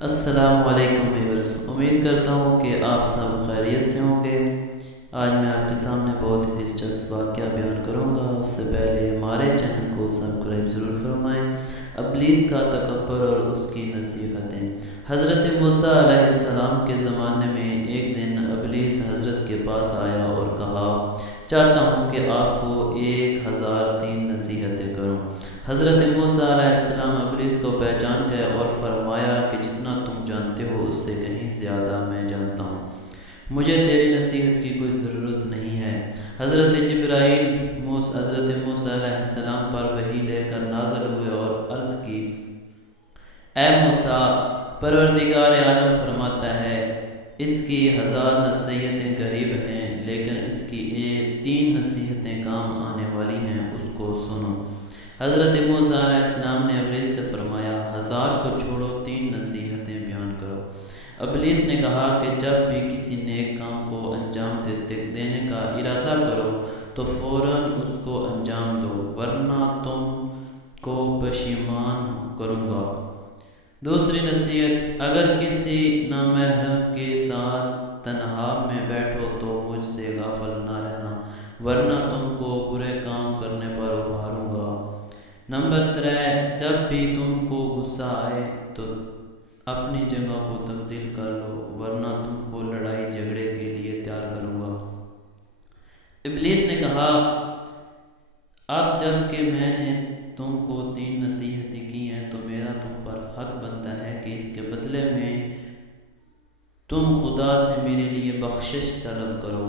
السلام علیکم ویورز، امید کرتا ہوں کہ آپ سب خیریت سے ہوں گے۔ آج میں آپ کے سامنے بہت ہی دلچسپ واقعہ بیان کروں گا۔ اس سے پہلے ہمارے چینل کو سبسکرائب ضرور فرمائیں۔ ابلیس کا تکبر اور اس کی نصیحتیں۔ حضرت موسیٰ علیہ السلام کے زمانے میں ایک دن ابلیس حضرت کے پاس آیا اور کہا، چاہتا ہوں کہ آپ کو 1003 نصیحتیں کروں۔ حضرت موسیٰ علیہ السلام ابلیس کو پہچان گئے اور فرمایا کہ جتنا تم جانتے ہو اس سے کہیں زیادہ میں جانتا ہوں، مجھے تیری نصیحت کی کوئی ضرورت نہیں ہے۔ حضرت جبرائیل حضرت موسیٰ علیہ السلام پر وحی لے کر نازل ہوئے اور عرض کی، اے موسیٰ، پروردگار عالم فرماتا ہے، اس کی 1000 نصیحتیں قریب ہیں، لیکن اس کی 3 نصیحتیں کام آنے والی ہیں، اس کو سنو۔ حضرت موسیٰ علیہ السلام نے ابلیس سے فرمایا، 1000 کو چھوڑو، 3 نصیحتیں بیان کرو۔ ابلیس نے کہا کہ جب بھی کسی نیک کام کو انجام دینے کا ارادہ کرو تو فوراً اس کو انجام دو، ورنہ تم کو پشیمان کروں گا۔ دوسری نصیحت، اگر کسی نامحرم کے ساتھ تنہا میں بیٹھو تو مجھ سے غافل نہ رہنا، ورنہ تم کو برے کام کرنے پر ابھاروں گا۔ نمبر 3، جب بھی تم کو غصہ آئے تو اپنی جگہ کو تبدیل کر لو، ورنہ تم کو لڑائی جھگڑے کے لیے تیار کروں گا۔ ابلیس نے کہا، اب جب کہ میں نے تم کو 3 نصیحتیں کی ہیں تو میرا تم پر حق بنتا ہے کہ اس کے بدلے میں تم خدا سے میرے لیے بخشش طلب کرو۔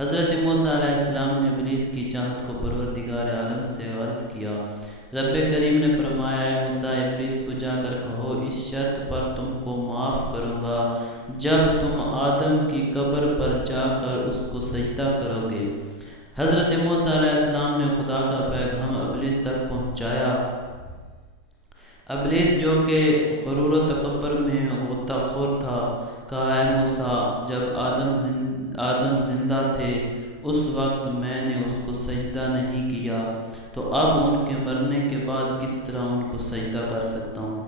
حضرت موسیٰ علیہ السلام نے ابلیس کی چاہت کو پروردگار عالم سے عرض کیا۔ رب کریم نے فرمایا، اے موسیٰ، ابلیس کو جا کر کہو، اس شرط پر تم کو معاف کروں گا جب تم آدم کی قبر پر جا کر اس کو سجدہ کرو گے۔ حضرت موسیٰ علیہ السلام نے خدا کا پیغام ابلیس تک پہنچایا۔ ابلیس جو کہ غرور و تکبر میں غوطہ خور تھا، کہا، اے موسیٰ، جب آدم زندہ تھے اس وقت میں نے اس کو سجدہ نہیں کیا، تو اب ان کے مرنے کے بعد کس طرح ان کو سجدہ کر سکتا ہوں۔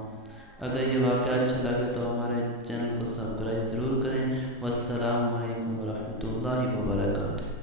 اگر یہ واقعہ اچھا لگے تو ہمارے چینل کو سبسکرائب ضرور کریں۔ والسلام علیکم ورحمۃ اللہ وبرکاتہ۔